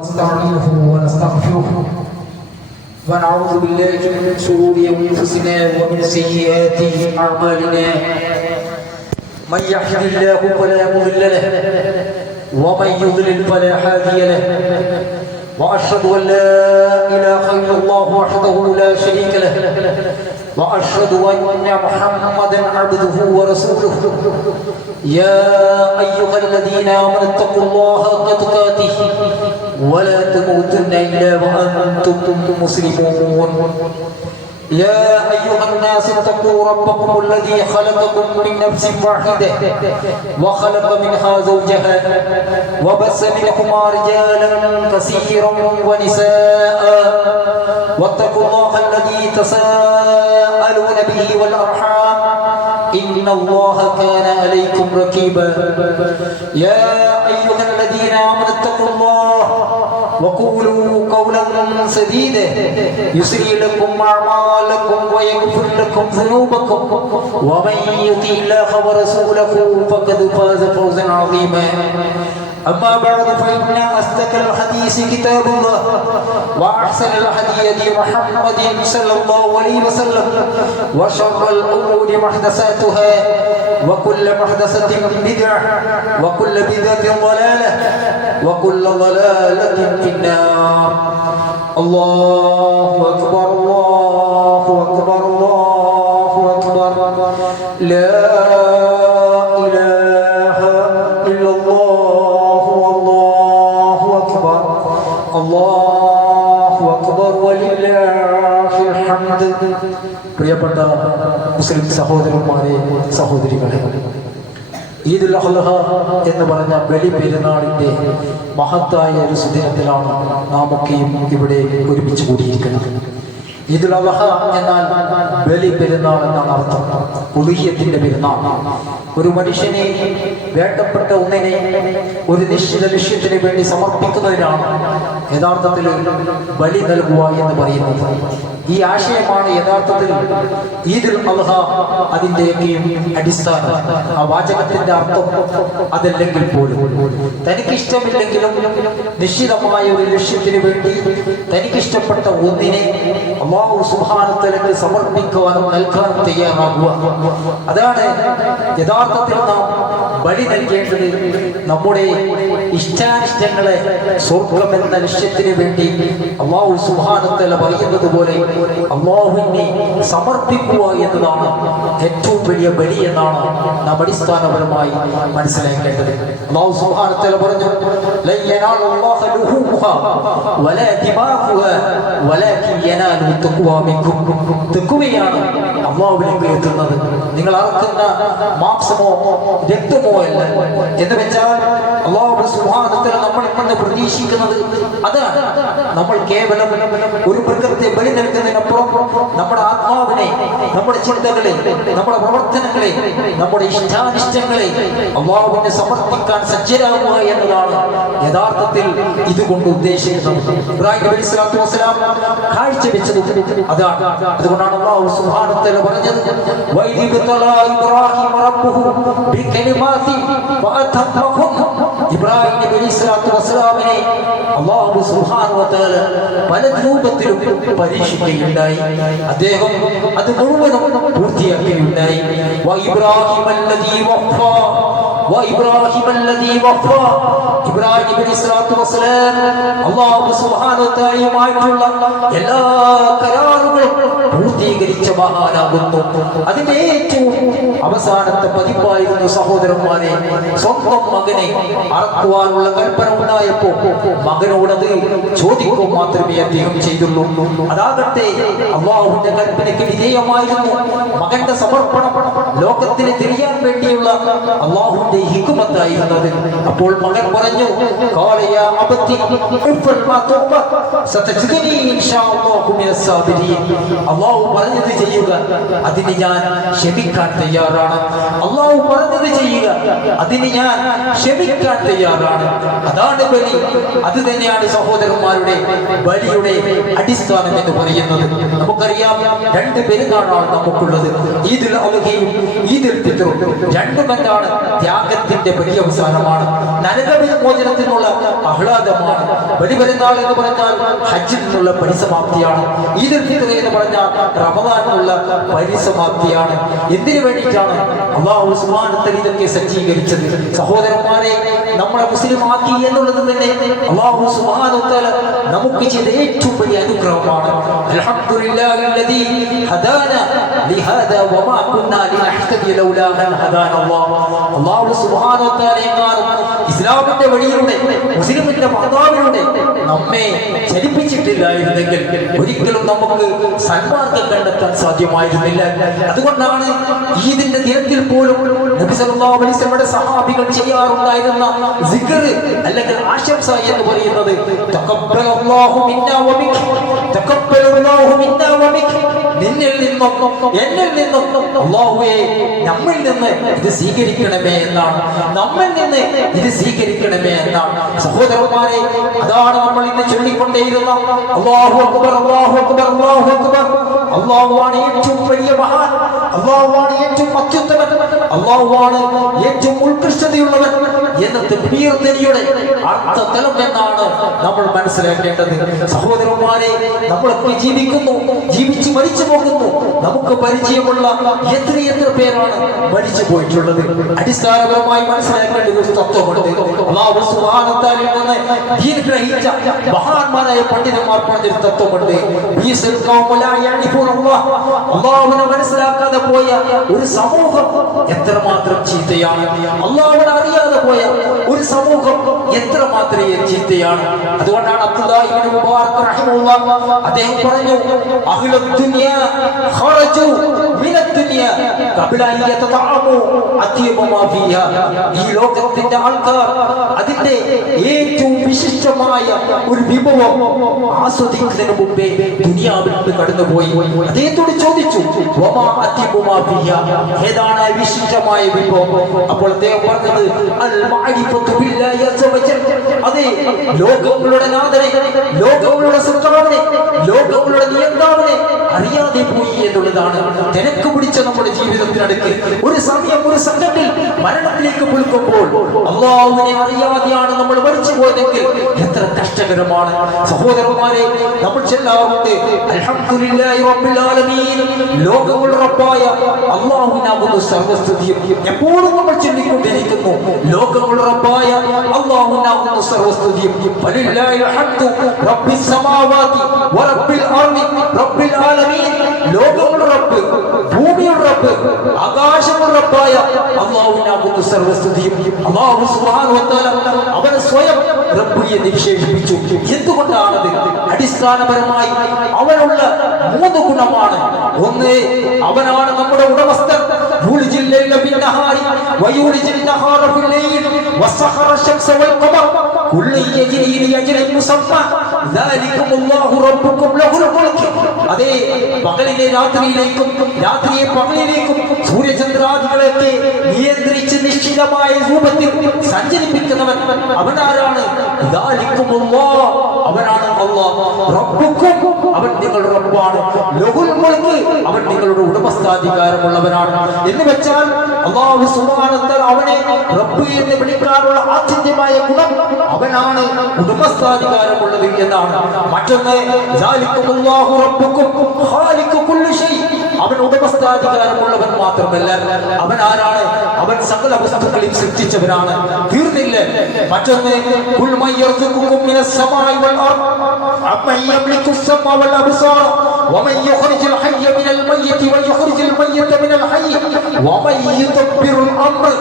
نستعينه ونستغفره ونعوذ بالله من شرور انفسنا ومن سيئات اعمالنا من يهده الله فلا مضل له ومن يضلل فلا هادي له واشهد ان لا اله الا الله وحده لا شريك له واشهد ان محمدا عبده ورسوله يا ايها الذين امنوا اتقوا الله حق تقاته ولا تموتن الا وانتم مسلمون يا ايها الناس اتقوا ربكم الذي خلقكم من نفس واحده وخلق منها زوجها وبث منهما رجالا كثيرا ونساء واتقوا الله الذي تساءلون به والارحام ان الله كان عليكم رقيبا يا ايها الذين امنوا اتقوا الله وقولوا قولا سديدا يسري لكم اعمالكم ويغفر لكم ذنوبكم ومن يطع الله ورسوله فقد فاز فوزا عظيما أما بعد فإن أصدق الحديث كتاب الله وأحسن الهدي محمد صلى الله عليه وسلم وشر الأمور محدثاتها وكل محدثة بدعة وكل بدعة ضلالة وكل ضلالة في النار الله أكبر الله أكبر الله أكبر لا إله إلا الله والله أكبر الله أكبر ولله الحمد പ്രിയപ്പെട്ട മുസ്ലിം സഹോദരന്മാരെ സഹോദരികളെ, ഈദുൽ അദ്ഹ എന്ന് പറഞ്ഞ ബലി പെരുന്നാളിന്റെ മഹത്തായ ഒരു സുദിനത്തിലാണ് നാമൊക്കെയും ഇവിടെ ഒരുമിച്ച് കൂടിയിരിക്കുന്നത്. ഈദുൽ അദ്ഹ എന്നാൽ ബലി പെരുന്നാൾ എന്നാണ് അർത്ഥം. ഉളുഹിയ്യത്തിന്റെ പെരുന്നാൾ. ഒരു മനുഷ്യനെ വേണ്ടപ്പെട്ട ഒന്നിനെ ഒരു നിശ്ചിത ലക്ഷ്യത്തിന് വേണ്ടി സമർപ്പിക്കുന്നതിനാണ് യഥാർത്ഥത്തിൽ ബലി നൽകുക എന്ന് പറയുന്നത്. ഈ ആശയമാണ് യഥാർത്ഥത്തിൽ ഈദുൽ അദ്ഹ അതിന്റെയൊക്കെയും അടിസ്ഥാനം. ആ വാചകത്തിന്റെ അർത്ഥം അതല്ലെങ്കിൽ പോലും തനിക്കിഷ്ടമില്ലെങ്കിലും നിശ്ചിതമായ ഒരു ലക്ഷ്യത്തിന് വേണ്ടി തനിക്കിഷ്ടപ്പെട്ട ഒന്നിനെ അല്ലാഹു സുബ്ഹാനഹു വതആലയ്ക്ക് സമർപ്പിക്കുവാനും നൽകാനും തയ്യാറാകുക. അതാണ് യഥാർത്ഥത്തിൽ നാം ബലി നൽകേണ്ടത്. നമ്മുടെ ഇഷ്ടാനിഷ്ടങ്ങളെ സ്വർഗം എന്ന ലക്ഷ്യത്തിന് വേണ്ടി അല്ലാഹു സുബ്ഹാനഹു വതആല പറയുന്നത് പോലെ അല്ലാഹുവിനെ സമർപ്പിക്കുക എന്നതാണ് ഏറ്റവും വലിയ ബലി എന്നാണ് നാം അടിസ്ഥാനപരമായി മനസ്സിലാക്കേണ്ടത്. അല്ലാഹു സുബ്ഹാനഹു വതആല പറഞ്ഞു, ലൻ യനാലല്ലാഹ ലുഹൂമുഹാ വലാ ദിമാഉഹാ വലാകിൻ യനാലു തഖ്വാ മിൻകും. തഖ്വയാണ് അല്ലാഹുവിലേക്ക് എത്തുന്നത്. നിങ്ങൾ അറുക്കുന്ന മാംസമോ രക്തമോ അല്ല. എന്ന് വെച്ചാൽ അല്ലാഹു സുബ്ഹാനഹു വതആല നമ്മളിൽ പ്രതീക്ഷിക്കുന്നത് അതാണ്. നമ്മൾ കേവലം ഒരു മൃഗത്തെ ബലി നൽകുന്നതിനപ്പുറം നമ്മുടെ ആത്മാവിനെ, നമ്മുടെ ചിന്തകളെ, നമ്മുടെ പ്രവർത്തനങ്ങളെ, നമ്മുടെ ഇഷ്ടാനിഷ്ടങ്ങളെ അല്ലാഹുവിനെ സമർപ്പിക്കാൻ സജ്ജരാകുക എന്നതാണ് യഥാർത്ഥത്തിൽ ഇതുകൊണ്ട് ഉദ്ദേശിക്കുന്നത്. ഇബ്രാഹിം നബി സ്വല്ലല്ലാഹു അലൈഹി വസല്ലം കാഴ്ചവെച്ചത് അതാണ്. അതുകൊണ്ടാണ് അല്ലാഹു സുബ്ഹാനഹു വതആല പറഞ്ഞത്, വൈദി ബിതലാ ഇബ്രാഹിം റബ്ബുഹു ബികലിമാതി ഫഅതമഹും. ഇബ്രാഹിം നബി സ്വല്ലല്ലാഹു അലൈഹി വസല്ലമിനെ അല്ലാഹു സുബ്ഹാനഹു വതആല പല രൂപത്തിലും പരീക്ഷിക്കുകയുണ്ടായി. അദ്ദേഹം അത് മുഴുവനും പൂർത്തിയാക്കുകയുണ്ടായി. ഇബ്രാഹിം നബി സ്വല്ലല്ലാഹു അലൈഹി വസല്ലം അല്ലാഹു സുബ്ഹാനഹു വതആലയുമായിട്ടുള്ള എല്ലാ കരാറുകളും പൂർത്തീകരിച്ച മഹാനാകുന്നു. അതിന്റെ ഏറ്റവും അവസാനത്തെ പതിപ്പായിരുന്നു സഹോദരന്മാരെ, സ്വന്തം മകനെ അറക്കുവാനുള്ള കൽപ്പന ഉണ്ടായപ്പോ മകനോടത് ചോദിക്കുക മാത്രമേ അദ്ദേഹം ചെയ്തുള്ളൂ. അതാകട്ടെ അല്ലാഹുവിന്റെ കൽപ്പനയ്ക്ക് വിധേയമായിരുന്നു. മകന്റെ സമർപ്പണം ലോകത്തിന് തിരിയാൻ വേണ്ടിയുള്ള അല്ലാഹുവിന്റെ ഹിക്മത്തായിരുന്നത്. അപ്പോൾ മകൻ പറഞ്ഞു, ഖാല യാ അബതി ഉഫൽ മാ തുബ സതജിദനി ഇൻഷാ അല്ലാഹു മിനസ് സാബിരീൻ. അല്ലാഹു പറഞ്ഞത് ചെയ്യുക, അതിന് ഞാൻ ക്ഷമിക്കാൻ തയ്യാറാണ്. അള്ളാഹു പറഞ്ഞത് ചെയ്യുക, അതിന് ഞാൻ ക്ഷമിക്കാൻ തയ്യാറാണ്. അതാണ് ബലി. അത് തന്നെയാണ് സഹോദരന്മാരുടെ ബലിയുടെ അടിസ്ഥാനം എന്ന് പറയുന്നത്. നമുക്കറിയാം, രണ്ട് പെരുന്നാളാണ് നമുക്കുള്ളത്, ഈദുൽ അദ്ഹയും ഈദുൽ ഫിത്റും. രണ്ടും എന്താണ്? ത്യാഗത്തിന്റെ പര്യവസാനമാണ്, നരകവിമോചനത്തിനുള്ള ആഹ്ലാദമാണ്. ബലി പെരുന്നാൾ എന്ന് പറഞ്ഞാൽ ഹജ്ജിൽ നിന്നുള്ള പരിസമാപ്തിയാണ്. ഈദുൽ ഫിത്ർ എന്ന് പറഞ്ഞാൽ റമദാനിനുള്ള പരിസമാപ്തിയാണ്. എന്തിനു വേണ്ടിയിട്ടാണ് അല്ലാഹു സുബ്ഹാനഹു വ തആല ഇതൊക്കെ സജ്ജീകരിച്ചത്? സഹോദരന്മാരെ, നമ്മളെ മുസ്ലിമാക്കി എന്നുള്ളത് തന്നെ അല്ലാഹു സുബ്ഹാനഹു വ തആല നമുക്ക് ചെയ്ത ഏറ്റവും വലിയ അനുഗ്രഹമാണ്. അൽഹംദുലില്ലാഹില്ലദീ ഹദാന ലിഹാദാ വമാ കുന്നാ ലിനഹ്തദിയ ലൗലാ അൻ ഹദാന അല്ലാഹ്. അല്ലാഹു സുബ്ഹാനഹു വ തആല ഇസ്ലാമിന്റെ വഴിയിലൂടെ, മുസ്ലിമിന്റെ മാതാവിലൂടെ നമ്മെ ചലിപ്പിച്ചിട്ടില്ലായിരുന്നെങ്കിൽ ഒരിക്കലും നമുക്ക് സന്മാർഗം കണ്ടെത്താൻ സാധ്യമായിരുന്നില്ല. അതുകൊണ്ടാണ് ഈദിന്റെ ദിനത്തിൽ പോലും നബി സല്ലല്ലാഹു അലൈഹി വസല്ലമയുടെ സഹാബികൾ ചെയ്യാറുണ്ടായിരുന്ന സിക്ർ അല്ലെങ്കിൽ ആശംസ എന്ന് പറയുന്നത് തഖബ്ബലല്ലാഹു മിന്നാ വമിക, തഖബ്ബലല്ലാഹു മിന്നാ വമിക. നിന്നിൽ നിന്നും എന്നിൽ നിന്നും അല്ലാഹുവേ നമ്മിൽ നിന്ന് ഇത് സ്വീകരിക്കണമേ എന്നാണ്, നമ്മിൽ നിന്ന് ഇത് സ്വീകരിക്കണമേ എന്നാണ്. സഹോദരന്മാരെ, അതാണ് നമ്മൾ ഇന്ന് ചൊല്ലിക്കൊണ്ടേയിരുന്ന അല്ലാഹു അക്ബർ, അല്ലാഹു അക്ബർ, അല്ലാഹു അക്ബർ. അല്ലാഹുവാണ് ഏറ്റവും വലിയ മഹാൻ, അല്ലാഹുവാണ് ഏറ്റവും അത്യുത്തമൻ, അല്ലാഹുവാണ് ഏറ്റവും ഉത്കൃഷ്ടതയുള്ളവൻ എന്ന തക്ബീറിന്റെ അർത്ഥതലം എന്നാണ് നമ്മൾ മനസ്സിലാക്കേണ്ടത്. സഹോദരന്മാരെ, നമ്മളൊക്കെ ജീവിക്കുന്നു, ജീവിച്ച് മരിച്ചു പോകുന്നു. നമുക്ക് പരിചയമുള്ള എത്രയെത്ര പേരാണ് മരിച്ചു പോയിട്ടുള്ളത്. അടിസ്ഥാനപരമായി മനസ്സിലാക്കേണ്ട ഒരു തത്വമുണ്ട്. അല്ലാഹു സുബ്ഹാനഹു വ തആലയിൽ നിന്ന് ദീൻ ഗ്രഹിച്ച മഹാന്മാരായ പണ്ഡിതന്മാർ പറഞ്ഞൊരു തത്വമുണ്ട്. അല്ലാഹുവിനെ മനസ്സിലാക്കാതെ പോയ ഒരു സമൂഹം എത്രമാത്രം ചീത്തയാണ്, അല്ലാഹുവിനെ അറിയാതെ പോയ ഒരു സമൂഹം എത്രമാത്രം ചീത്തയാണ്. അതുകൊണ്ടാണ് അബ്ദുല്ലാഹി ഇബ്നു മുബാറക് റഹിമഹുല്ലാഹ് അദ്ദേഹം പറഞ്ഞു, അഹ്ലുദ് ദുനിയാ ഖറജു മിനദ് ദുനിയാ ഖബല അൻ യതതഅമു അത്യബ മാ ഫീഹാ. ഈ ലോകത്തിന്റെ ആൾക്കാർ അതിന്റെ ഏറ്റവും വിശിഷ്ടമായ ഒരു വിഭവം ആസ്വദിക്കുന്നതിന് മുമ്പേ ദുനിയാവിൽ നിന്ന് കടന്നുപോയി. അദ്ദേഹത്തോട് ചോദിച്ചു, വമാ അത്യബ മാ ഫീഹാ, ഏതാണ് വിശിഷ്ടമായ വിഭവം? അപ്പോൾ അദ്ദേഹം പറഞ്ഞത് അൽ മഅരിഫത്തു ബില്ലാഹി അസ്സ വജൽ. അതെ, ലോകങ്ങളുടെ നാഥനെ, ലോകങ്ങളുടെ സൃഷ്ടാവിനെ, ലോകങ്ങളുടെ നിയന്താവിനെ അറിയാതെ പോയി എന്നുള്ളതാണ്. തിരക്ക് പിടിച്ച നമ്മുടെ ജീവിതത്തിനടുത്ത് ഒരു സമയം, ഒരു സെക്കൻഡിൽ മരണത്തിലേക്ക് പുൽക്കുമ്പോൾ അല്ലാഹുവിനെ അറിയാതെയാണ് നമ്മൾ മരിച്ചു പോയതെങ്കിൽ എത്ര കഷ്ടകരമാണ്. സഹോദരന്മാരെ, നമ്മൾ ചെല്ലാറുണ്ട് അൽഹംദുലില്ലാഹി റബ്ബിൽ ആലമീൻ, ലോകങ്ങളുടെ റബ്ബായ അല്ലാഹുവിനാകുന്നു സർവസ്തുതിയും. എപ്പോഴും നമ്മൾ ചൊല്ലിക്കൊണ്ടിരിക്കുന്നു, ലോകങ്ങളുടെ റബ്ബായ അല്ലാഹുവിനാകുന്നു സർവസ്തുതിയും. വലില്ലാഹിൽ ഹംദു റബ്ബിസ് സമാവാതി വറബ്ബിൽ അർളി റബ്ബിൽ ആലമീൻ. ലോകങ്ങളുടെ റബ്ബ്, ഭൂമിയുടെ റബ്ബ്, ആകാശങ്ങളുടെ റബ്ബായ അല്ലാഹുവിനാകുന്നു സർവസ്തുതിയും. അല്ലാഹു സുബ്ഹാനഹു വ തആല അവനെ സ്വയം റബ്ബ് എന്ന് വിശേഷിപ്പിച്ചു. എന്തുകൊണ്ടാണത്? അടിസ്ഥാനപരമായി അവനുള്ള മൂന്ന് ഗുണമാണ്. ഒന്ന്, അവനാണ് നമ്മുടെ ഉടമസ്ഥൻ. യൂലിജിൽ ലൈല ഫിൽ നഹാരി വയൂലിജിൽ നഹാറ ഫിൽ ലൈൽ വസഖറ ശംസ വൽ ഖമർ കുല്ലു യജ്രി ലിഅജ്ലിൻ മുസമ്മ ദാലികുമുല്ലാഹു റബ്ബുകും ലഹുൽ മുൽക്ക്. അതേ, പകലിനെ രാത്രിയിലേക്കും രാത്രിയെ പകലിലേക്കും സൂര്യചന്ദ്രാദികളെയൊക്കെ നിയന്ത്രിച്ച് നിശ്ചിതമായ രൂപത്തിൽ സഞ്ചരിപ്പിക്കുന്നവൻ അവനാരാണ്? ദാലികുമുല്ലാഹ്, അവനാണ് അല്ലാഹ്. റബ്ബുകും, അവൻ നിങ്ങളുടെ റബ്ബാണ്. ലഹുൽ മുൽക്ക്, അവൻ നിങ്ങളുടെ ഉടമസ്ഥാധികാരമുള്ളവനാണ്. എന്ന് വെച്ചാൽ അല്ലാഹു സുബ്ഹാനഹു വ തആല അവനെ റബ്ബ് എന്ന് വിളിക്കാനുള്ള ആത്യന്തികമായ ഗുണം അവനാണ് ഉടമസ്ഥാധികാരമുള്ളത് എന്നാണ്. മറ്റൊന്ന്, ദാലികുമുല്ലാഹു റബ്ബുകും ഖാലിഖു കുല്ലി ഷൈ, അവൻ ഉടമസ്ഥാധികാരമുള്ളവൻ മാത്രമല്ല, അവൻ ആരാണ്? അവൻ സകല വസ്തുക്കളെയും സൃഷ്ടിച്ചവനാണ്. തീർന്നില്ല. മറ്റൊന്ന്, ഖുൽ മൻ യർസുഖുകും മിനസ് സമാഇ വൽ അർദ് അമ്മൻ യംലികുസ് സമഅ വൽ അബ്സാർ വമൻ യുഖ്രിജുൽ ഹയ്യ മിനൽ മയ്യിതി വയുഖ്രിജുൽ മയ്യിത മിനൽ ഹയ്യ് വമൻ യുദബ്ബിറുൽ അംർ.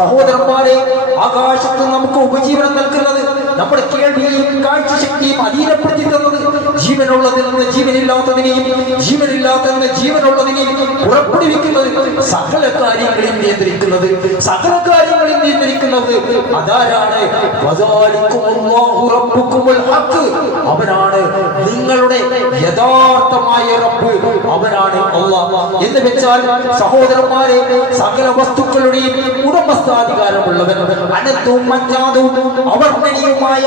സഹോദരന്മാരെ, ആകാശത്ത് നമുക്ക് ഉപജീവനം നൽകുന്നത്, നമ്മുടെ കേൾവിയെയും കാഴ്ചശക്തിയും അധീനപ്പെടുത്തി തന്നത്, ജീവനുള്ളതിൽ നിന്ന് ജീവനില്ലാത്തതിനെയും ജീവനില്ലാത്തതിൽ നിന്ന് ജീവനുള്ളതിനെയും പുറപ്പെടുവിക്കുന്നത്, സകല കാര്യങ്ങളെയും നിയന്ത്രിക്കുന്നത്, സകല കാര്യങ്ങളെയും നിയന്ത്രിക്കുന്നത് അതാരാണ്? വദാലികുമുല്ലാഹു റബ്ബുകുമുൽ ഹഖ്, അവനാണ് നിങ്ങളുടെ യഥാർത്ഥമായ റബ്ബ്, അവനാണ് അല്ലാഹ്. എന്ന് വെച്ചാൽ സഹോദരന്മാരെ, സകല വസ്തുക്കളുടെയും ഉടമസ്ഥാധികാരമുള്ളവൻ, അനന്തവും അജ്ഞാതവും അവർണ്ണനീയമായ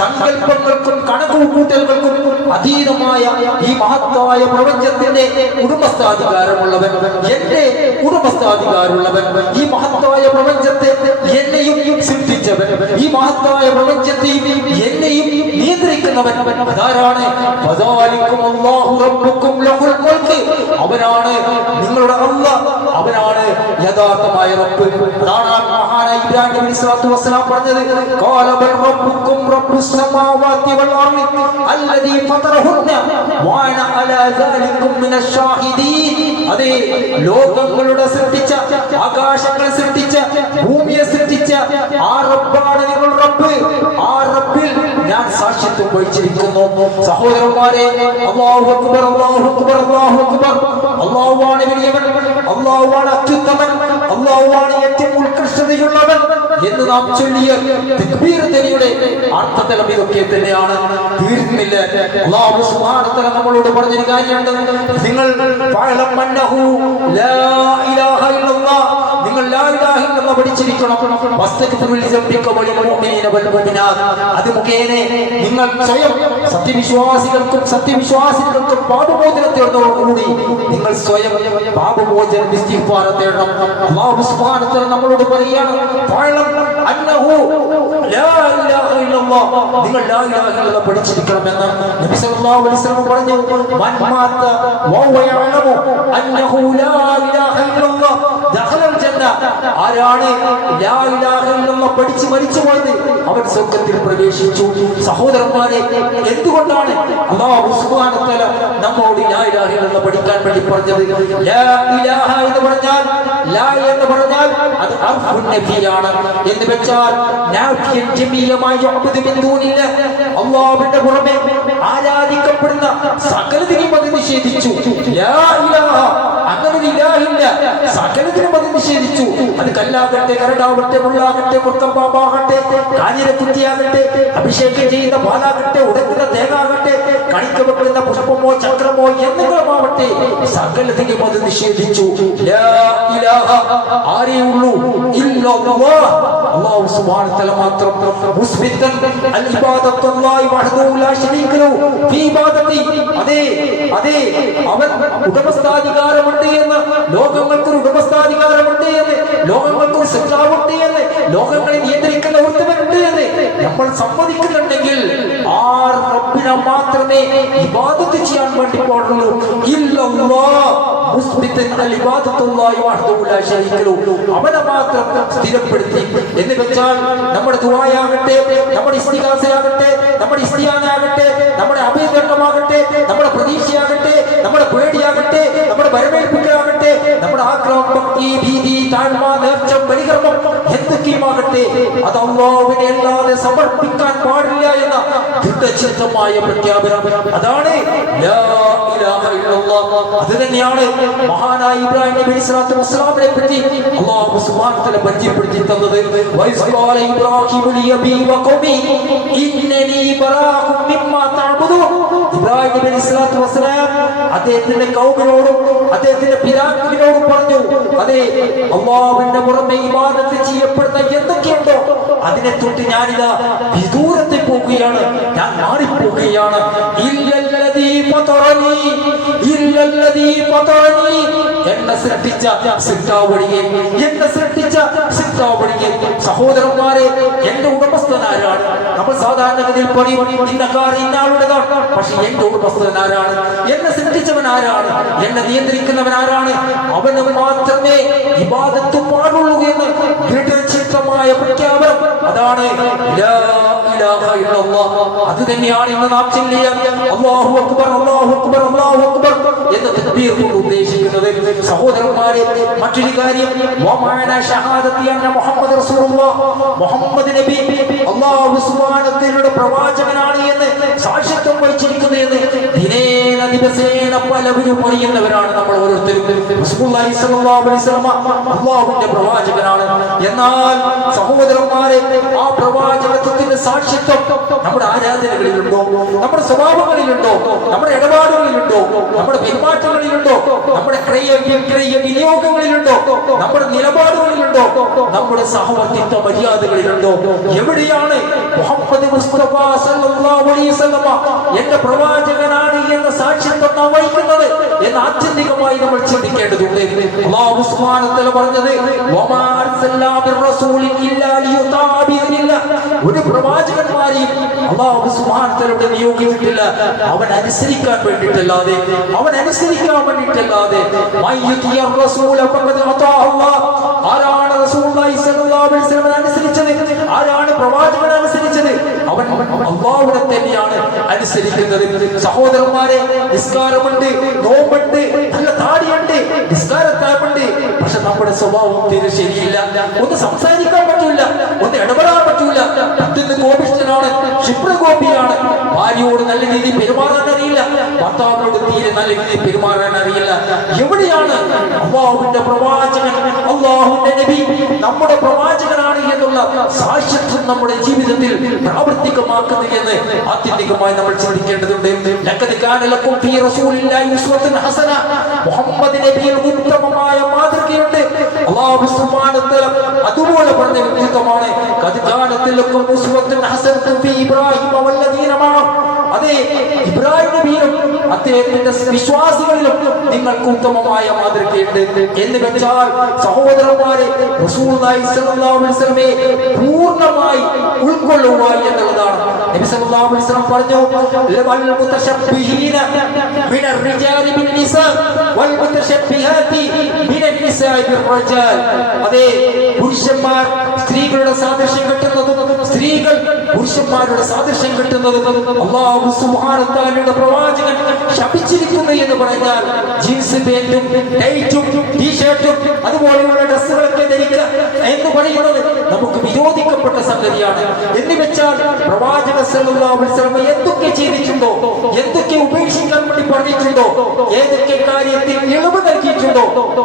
സങ്കല്പങ്ങൾക്കും കണക്കുകൂട്ടലുകൾക്കും അതീതമായ ഈ മഹത്തായ പ്രപഞ്ചത്തിന്റെ ഉടമസ്ഥാധികാരമുള്ളവൻ, എന്റെ ഉടമസ്ഥാധികാരമുള്ളവൻ, ഈ മഹത്തായ പ്രപഞ്ചത്തെ എന്നെയും സൃഷ്ടിച്ചവൻ, ഈ മഹത്തായ പ്രപഞ്ചത്തെയും എന്നെയും നിയന്ത്രിക്കുന്നവൻ അതാരാണ്? അവനാണ് നിങ്ങളുടെ അല്ലാഹ്, അവനാണ് യഥാർത്ഥമായ റബ്ബ്. അതാണ് മഹാനായ ഇബ്രാഹിം നബി സ്വല്ലല്ലാഹു അലൈഹി വസല്ലം പറഞ്ഞത്, ഖാല ബൽ റബ്ബുക്കും റബ്ബുസ് സമാവാതി വൽ അർളി അല്ലദീ ഫതറഹുന്ന വഅന അലാ ദാലികും മിനശ് ഷാഹിദീൻ. അതേ, ലോകങ്ങളുടെ സൃഷ്ടിച്ച, ആകാശങ്ങളെ സൃഷ്ടിച്ച, ഭൂമിയെ സൃഷ്ടിച്ച ആ റബ്ബാണ് നിങ്ങളുടെ റബ്ബ്. ആ റബ്ബിൽ ഞാൻ സാക്ഷ്യത്വം വഹിച്ചിരിക്കുന്നു. സഹോദരന്മാരെ, അല്ലാഹു അക്ബർ, അല്ലാഹു അക്ബർ, അല്ലാഹു അക്ബർ. അല്ലാഹുവാണ് വലിയവൻ, അല്ലാഹുവാണ് അത്യുത്തമൻ, അല്ലാഹുവാണ് ഏറ്റവും ഉത്കൃഷ്ടതയുള്ളവൻ എന്ന് നാം ചൊല്ലിയ തക്ബീർ തനിയുടെ അർത്ഥതലം ഇതൊക്കെ തന്നെയാണ്. തീർന്നില്ല. അല്ലാഹു സുബ്ഹാനഹു വ തആല നമ്മളോട് പറഞ്ഞൊരു കാര്യമുണ്ട്, നിങ്ങൾ ഫഅലം അന്നഹു ലാ ഇലാഹ ഇല്ലല്ലാഹ്, നിങ്ങൾ ലാ ഇലാഹ ഇല്ലല്ലാഹ് പഠിച്ചിരിക്കണം. വസ്തഗ്ഫിറു ലിസംബിക വലിൽ മുഅ്മിനീന വൽ മുഅ്മിനാത്ത്. അത് മുഖേന നിങ്ങൾ സ്വയം സത്യവിശ്വാസികൾക്കും പാപമോചനത്തോടുകൂടി നിങ്ങൾ സ്വയം പാപമോചനം ഇസ്തിഗ്ഫാർ തേടണം. അല്ലാഹു സുബ്ഹാനഹു വ തആല നമ്മളോട് പറയുകയാണ്, ഫഅലം അന്നഹു ലാ ഇലാഹ ഇല്ലല്ലാഹ്, നിങ്ങൾ ലാ ഇലാഹ ഇല്ലല്ലാഹ് പഠിച്ചിരിക്കണമെന്ന് നബി സല്ലല്ലാഹു അലൈഹി വസല്ലം പറഞ്ഞു. മൻ മാത വഹുവ യഅലമു അന്നഹു ലാ ഇലാഹ ഇല്ലല്ലാഹ് ദഖലൽ ജന്ന. ആരാണ് ലാ ഇലാഹ ഇല്ലല്ലാഹ് പഠിച്ച് മരിച്ചു പോയത്, അവൻ സ്വർഗ്ഗത്തിൽ പ്രവേശിച്ചു. സഹോദരന്മാരെ, എന്തുകൊണ്ടാണ് അല്ലാഹു സുബ്ഹാനഹു വ തആല നമ്മോട് ലാ ഇലാഹ ഇല്ലല്ലാഹ് പഠിക്കാൻ വേണ്ടി പറഞ്ഞത്? ലാ ഇലാഹ എന്ന് പറഞ്ഞാൽ, ലാ എന്ന് പറഞ്ഞാൽ അത് ഹർഫുൻ നഫിയാണ്. എന്ന് വെച്ചാൽ നാഫിയൻ ജമീഅമായി യഅബുദു മിൻ ദൂനില്ലാഹ്, അല്ലാഹുവിന്റെ പുറമെ ആരാധിക്കപ്പെടുന്ന സകലതിനെയും അത് നിഷേധിച്ചു. ലാ ഇലാഹ, അങ്ങനെ ഇലാഹില്ല, സകലതിനും അത് നിഷേധിച്ചു. അത് കല്ലാകട്ടെ, കരടാവട്ടെ, മുള്ളാകട്ടെ, മുർക്കമ്പാമ്പാകട്ടെ, കാഞ്ഞിരക്കുറ്റിയാകട്ടെ, അഭിഷേകം ചെയ്യുന്ന പാലാകട്ടെ, ഉടക്കുന്ന തേങ്ങാകട്ടെ, കണിക്ക് വെക്കുന്ന പുഷ്പമോ ചക്രമോ എന്തെങ്കിലുമാവട്ടെ, സകലതിനും അത് നിഷേധിച്ചു. ലാ ഇലാഹ, ആരെയുള്ളൂ? ഇല്ലല്ലാഹ്, അല്ലാഹു സുബ്ഹാനഹു വ തആല മാത്രം. മുസ്ബിതൻ അൽ ഇബാദത്തുല്ലാഹി വഹ്ദഹു ലാ ശരീക ലഹു ഫീ ഇബാദതി. അതെ, അവൻ ഉടമസ്ഥാധികാരമുണ്ട് എന്ന്, ലോകങ്ങൾക്ക് ഉടമസ്ഥാധികാരമുണ്ട് എന്ന്, ലോകങ്ങൾക്ക് ഒരു സൃഷ്ടാവുണ്ട് എന്ന്, ലോകങ്ങളെ നിയന്ത്രിക്കുന്ന ഒരുത്തവനുണ്ട് എന്ന് നമ്മൾ സമ്മതിക്കുന്നുണ്ടെങ്കിൽ ആ റബ്ബിനെ മാത്രമേ ഇബാദത്ത് ചെയ്യാൻ വേണ്ടി പാടുള്ളൂ. ഇല്ലല്ലാഹ്, മുസ്ബിതൻ അൽ ഇബാദത്തുല്ലാഹി വഹ്ദഹു ലാ ശരീക ലഹു, അവനെ മാത്രം സ്ഥിരപ്പെടുത്തി. എന്ന് വെച്ചാൽ നമ്മുടെ ദുആയാകട്ടെ, നമ്മുടെ ഇസ്തിഗാസയാകട്ടെ, നമ്മുടെ ഇസ്തിയാനാകട്ടെ, നമ്മുടെ അഭയകരണമാകട്ടെ, നമ്മുടെ പ്രതീക്ഷയാകട്ടെ, നമ്മുടെ പേടിയാകട്ടെ, നമ്മുടെ വരവേൽപ്പിക്കലാകട്ടെ, നമ്മുടെ ആഗ്രഹം, ഭക്തി, ഭീതി, താഴ്മ, നേർച്ച, പരികർമ്മം എന്തൊക്കെയുമാകട്ടെ, അത് അല്ലാഹുവിനെ അല്ലാതെ സമർപ്പിക്കാൻ പാടില്ല എന്ന ദൃഢചിത്തമായ പ്രഖ്യാപനം. അതാണ് ലാ ഇലാഹ ഇല്ലല്ലാഹ്. അത് തന്നെയാണ് മഹാനായ ഇബ്രാഹിം നബി സ്വല്ലല്ലാഹു അലൈഹി വസല്ലമയെ പറ്റി അല്ലാഹു സുബ്ഹാനഹു വ തആല പരിചയപ്പെടുത്തി തന്നത്. വൈസ്ഖാല ഇബ്രാഹിമു ലിയബി വഖൗമി ഇന്നനി ബറാഉം മിമ്മാ തഅബുദൂൻ. ഇബ്രാഹിം നബി സ്വല്ലല്ലാഹു അലൈഹി വസല്ലം അദ്ദേഹത്തിന്റെ കൗമിനോടും അദ്ദേഹത്തിന്റെ പിതാവിനോടും പറഞ്ഞു, അതെ, അല്ലാഹുവിന്റെ പുറമെ ഇബാദത്ത് ചെയ്യപ്പെടുന്ന എന്തൊക്കെയുണ്ടോ അതിനെ തൊട്ട് ഞാനിതാ വിദൂരത്തിൽ പോകുകയാണ്, ഞാൻ മാറിപ്പോകുകയാണ്. ഇല്ലല്ലദീ ഫതറനി, ഇല്ലല്ലദീ ഫതറനി, എന്നെ സൃഷ്ടിച്ച സൃഷ്ടാവൊഴികെ, എന്നെ സൃഷ്ടിച്ച സൃഷ്ടാവൊഴികെ. സഹോദരന്മാരെ, എന്റെ ഉടമസ്ഥനാരാണ്? നമ്മൾ സാധാരണഗതിയിൽ പറയും ഇന്ന കാർ ഇന്നാളുടേതാണ്. പക്ഷെ എന്റെ ഉടമസ്ഥൻ ആരാണ്? എന്നെ സൃഷ്ടിച്ചവൻ ആരാണ്? എന്നെ നിയന്ത്രിക്കുന്നവൻ ആരാണ്? അവന് മാത്രമേ ഇബാദത്ത് പാടുള്ളൂ എന്ന് ദൃഢചിത്തമായ പ്രഖ്യാപനം. അതാണ് ലാ ഇലാഹ ഇല്ലല്ലാഹ്. അത് തന്നെയാണ് ഇന്ന് നാം ചൊല്ലിയ അല്ലാഹു അക്ബർ, അല്ലാഹു അക്ബർ, അല്ലാഹു അക്ബർ എന്ന തക്ബീർ കൊണ്ട് ഉദ്ദേശിക്കുന്നത്. സഹോദരന്മാരെ, മറ്റൊരു കാര്യം, വമഅന ഷഹാദത്തി അന്ന മുഹമ്മദ് റസൂലുള്ളാഹ്, മുഹമ്മദ് നബി അല്ലാഹു സുബ്ഹാനഹു വ തആലയുടെ പ്രവാചകനാണ് എന്ന് സാക്ഷ്യത്വം വഹിച്ചിരിക്കുന്നു എന്ന് ദിനേന ദിവസേന പലവരും പറയുന്നവരാണ് നമ്മൾ ഓരോരുത്തരും. റസൂലുള്ളാഹി സ്വല്ലല്ലാഹു അലൈഹി വസല്ലം അല്ലാഹുവിന്റെ പ്രവാചകനാണ്. എന്നാൽ സഹോദരന്മാരെ, ആ പ്രവാചകത്വത്തിന്റെ സാക്ഷ്യത്വം നമ്മുടെ ആരാധനകളിലുണ്ടോ? നമ്മുടെ സ്വഭാവങ്ങളിലുണ്ടോ? നമ്മുടെ ഇടപാടുകളിലുണ്ടോ? നമ്മുടെ പെരുമാറ്റങ്ങളിലുണ്ടോ? നമ്മുടെ ക്രയ വിക്രയ വിനിയോഗങ്ങളിലുണ്ടോ? നമ്മുടെ നിലപാടുകളിലുണ്ടോ? നമ്മുടെ സഹവർത്തിത്വ മര്യാദകളിലുണ്ടോ? എവിടെയാണ് മുഹമ്മദ് മുസ്തഫ സല്ലല്ലാഹു അലൈഹി വസല്ലം എന്റെ പ്രവാചകനാണ് എന്ന സാക്ഷ്യത്വം നാം വഹിക്കുന്നത് എന്ന് ആത്യന്തികമായി നമ്മൾ ചിന്തിക്കേണ്ടതുണ്ട്. അല്ലാഹു സുബ്ഹാനഹു വ തആല പറഞ്ഞത്, വമാ അർസൽനാ ബിർറസൂലിൻ ഇല്ലാ ലിയുതാഅ ബിഇذനില്ലാഹ്. ഒരു പ്രവാചകന്മാരെയും അല്ലാഹു സുബ്ഹാനഹു വ തആല നിയോഗിച്ചിട്ടില്ല അവൻ അനുസരിക്കാൻ വേണ്ടിയിട്ടല്ലാതെ, അവൻ അനുസരിക്കാൻ വേണ്ടിയിട്ടല്ലാതെ. മയ്യുതിയ റസൂല ഫഖദ് അതാഅ അല്ലാഹ്. ആരാണ് റസൂലുള്ളാഹി സ്വല്ലല്ലാഹു അലൈഹി വസല്ലം അനുസരിച്ചത്? ആരാണ് പ്രവാചകനെ അനുസരിച്ചത്? അവൻ അല്ലാഹുവിനെ തന്നെയാണ് അനുസരിക്കുന്നത്. സഹോദരന്മാരെ, നിസ്കാരമുണ്ട്, നോമ്പുണ്ട്, നല്ല താടിയുണ്ട്, നിസ്കാരത്താമുണ്ട്, പക്ഷെ നമ്മുടെ സ്വഭാവം തീരെ ശരിയില്ല. ഒന്ന് സംസാരിക്കാൻ പറ്റൂല, ഒന്ന് ഇടപെടാൻ പറ്റൂല. അത്യന്തം കോപിഷ്ഠനാണ്, ക്ഷിപ്രകോപിയാണ്. ഭാര്യയോട് നല്ല രീതിയിൽ പെരുമാറാൻ അറിയില്ല, ഭർത്താവിനോട് തീരെ നല്ല രീതിയിൽ പെരുമാറാൻ അറിയില്ല. എവിടെയാണ് അല്ലാഹുവിന്റെ പ്രവാചകൻ, അല്ലാഹുവിന്റെ നബി നമ്മുടെ പ്രവാചകനാണ് എന്നുള്ള സാക്ഷ്യത്വം നമ്മുടെ ജീവിതത്തിൽ പ്രാവർത്തികമാക്കുന്നത് എന്ന് ആത്യന്തികമായി നമ്മൾ ചിന്തിക്കേണ്ടതുണ്ട്. ലഖദ് കാന ലക്കും ഫീ റസൂലില്ലാഹി ഉസ്വത്തുൻ ഹസന. മുഹമ്മദ് നബിയിൽ ഉത്തമമായ മാതൃകയുണ്ട്. അല്ലാഹു സുബ്ഹാനഹു വ തആല അതുപോലെ പറഞ്ഞ വ്യക്തിത്വമാണ്. ഖദ് കാനത് ലക്കും ഉസ്വത്തുൻ ഹസനത്തുൻ ഫീ ഇബ്രാഹിം വല്ലദീന മഅഹു. അതെ, ഇബ്രാഹിം നബിയിലും അദ്ദേഹത്തിന്റെ വിശ്വാസികളിലും നിങ്ങൾക്ക് ഉത്തമമായ മാതൃകയുണ്ട് എന്ന് വെച്ചാൽ, സഹോദരന്മാരെ, റസൂലുള്ളാഹി സ്വല്ലല്ലാഹു അലൈഹി വസല്ലമയെ പൂർണ്ണമായി ഉൾക്കൊള്ളുക എന്നുള്ളതാണ്. നബി സല്ലല്ലാഹു അലൈഹി വസല്ലം പറഞ്ഞു, വൽ മുതശബ്ബിഹീന മിനർ റിജാലി ബിൻ നിസാ വൽ മുതശബ്ബിഹാതി മിനൻ നിസാഇ ബിർ റിജാൽ. അതെ, പുരുഷന്മാർ സ്ത്രീകളുടെ സാദൃശ്യം കിട്ടുന്നതും സ്ത്രീകൾ പുരുഷന്മാരുടെ സാദൃശ്യം കിട്ടുന്നതും അല്ലാഹു സുബ്ഹാനഹു വ തആലയുടെ പ്രവാചകൻ ശപിച്ചിരിക്കുന്നു എന്ന് പറഞ്ഞാൽ ജീൻസ് പാന്റും ടൈറ്റും ടീഷർട്ടും അതുപോലെയുള്ള ഡ്രസ്സുകളൊക്കെ ധരിക്കുക എന്ന് പറയുന്നത് നമുക്ക് വിരോധിക്കപ്പെട്ട സംഗതിയാണ്. എന്ന് വെച്ചാൽ പ്രവാചക സല്ലല്ലാഹു അലൈഹി വസല്ലം എന്തൊക്കെ ചെയ്തിട്ടുണ്ടോ, എന്തൊക്കെ ഉപേക്ഷിക്കാൻ വേണ്ടി പറഞ്ഞിട്ടുണ്ടോ, ഏതൊക്കെ കാര്യത്തിൽ ഇളവ് നൽകിയിട്ടുണ്ടോ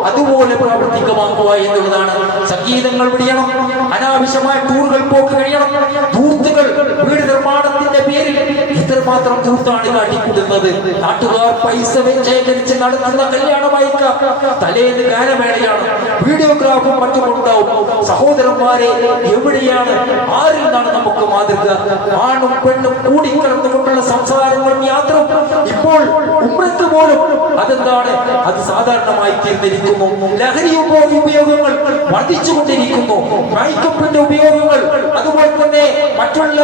അതുപോലെ പ്രാവർത്തികമാക്കുക എന്നുള്ളതാണ്. സംഗീതങ്ങൾ പിടിയണം, അനാവശ്യമായ ടൂറുകൾ പോക്ക് കഴിയണം. ധൂർത്തുകൾ വീട് നിർമ്മാണത്തിന്റെ പേരിൽ ഇത്രമാത്രം ധൂർത്താണ് കാട്ടിക്കൂടുന്നത്. നാട്ടുകാർ പൈസ ശേഖരിച്ച് നടത്തുന്ന കല്യാണമായിരിക്കാം, തലേന്ന് ഗാനമേളയാണ്, വീഡിയോഗ്രാഫും മറ്റും ഉണ്ടാവും. സഹോദരന്മാരെ, എവിടെയാണ്, ആരിൽ നിന്നാണ് നമുക്ക് മാതൃക? ആണും പെണ്ണും കൂടിക്കലർന്നുകൊണ്ടുള്ള സംസാരങ്ങളും യാത്രയും ഇപ്പോൾ ഉമ്മക്ക് പോലും അതെന്താണ്, അത് സാധാരണമായി തീർന്നിരിക്കുന്നു. ലഹരി ഉപയോഗങ്ങൾ വർദ്ധിച്ചുകൊണ്ടിരിക്കുന്നു. മയക്കപ്പിന്റെ ഉപയോഗങ്ങൾ, അതുപോലെ തന്നെ മറ്റുള്ള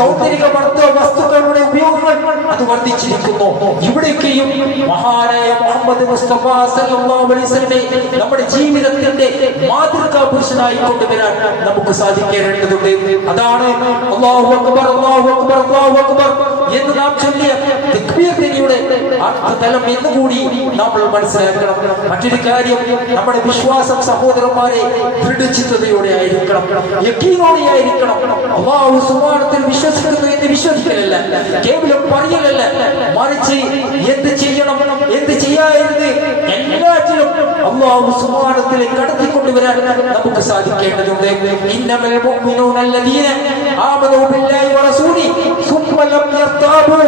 സൗന്ദര്യവർദ്ധക വസ്തുക്കളുടെ ഉപയോഗങ്ങൾ അത് വർദ്ധിച്ചിരിക്കുന്നു. ഇവിടേക്കെയും മഹാനായ മുഹമ്മദ് മുസ്തഫ സല്ലല്ലാഹു അലൈഹി വസല്ലമയെ നമ്മുടെ ജീവിതത്തിന്റെ മാതൃകാ പുരുഷനായി കൊണ്ടുവരാൻ നമുക്ക് സാധിക്കേണ്ടതുണ്ട്. അതാണ് അല്ലാഹു അക്ബർ, അല്ലാഹു അക്ബർ, അല്ലാഹു അക്ബർ എന്ന് നാം ചൊല്ലിയ തക്ബീർ ധ്വനിയുടെ അർത്ഥതലം എന്നുകൂടി നമ്മൾ മനസ്സിലാക്കണം. മറ്റൊരു കാര്യം, നമ്മുടെ വിശ്വാസം സഹോദരന്മാരെ ദൃഢചിത്തതയോടെ ആയിരിക്കണം, യഖീനോടെ ആയിരിക്കണം. അല്ലാഹു സുബ്ഹാനഹു വ തആല വിശ്വസിക്കുന്നു എന്ന് വിശ്വസിക്കലല്ല, കേവലം പറയലല്ല, മറിച്ച് എന്ത് ചെയ്യണം, എന്ത് ചെയ്യാതിരുത്, എല്ലാറ്റിലും അല്ലാഹു സുബ്ഹാനഹു വ തആല കടത്തിക്കൊണ്ടുവരാൻ നമുക്ക് സാധിക്കേണ്ടതുണ്ട്. ഇന്നമൽ മുഅ്മിനൂന അല്ലദീന ആമനൂ ബില്ലാഹി വറസൂലിഹി സുമ്മ ലം യർതാബു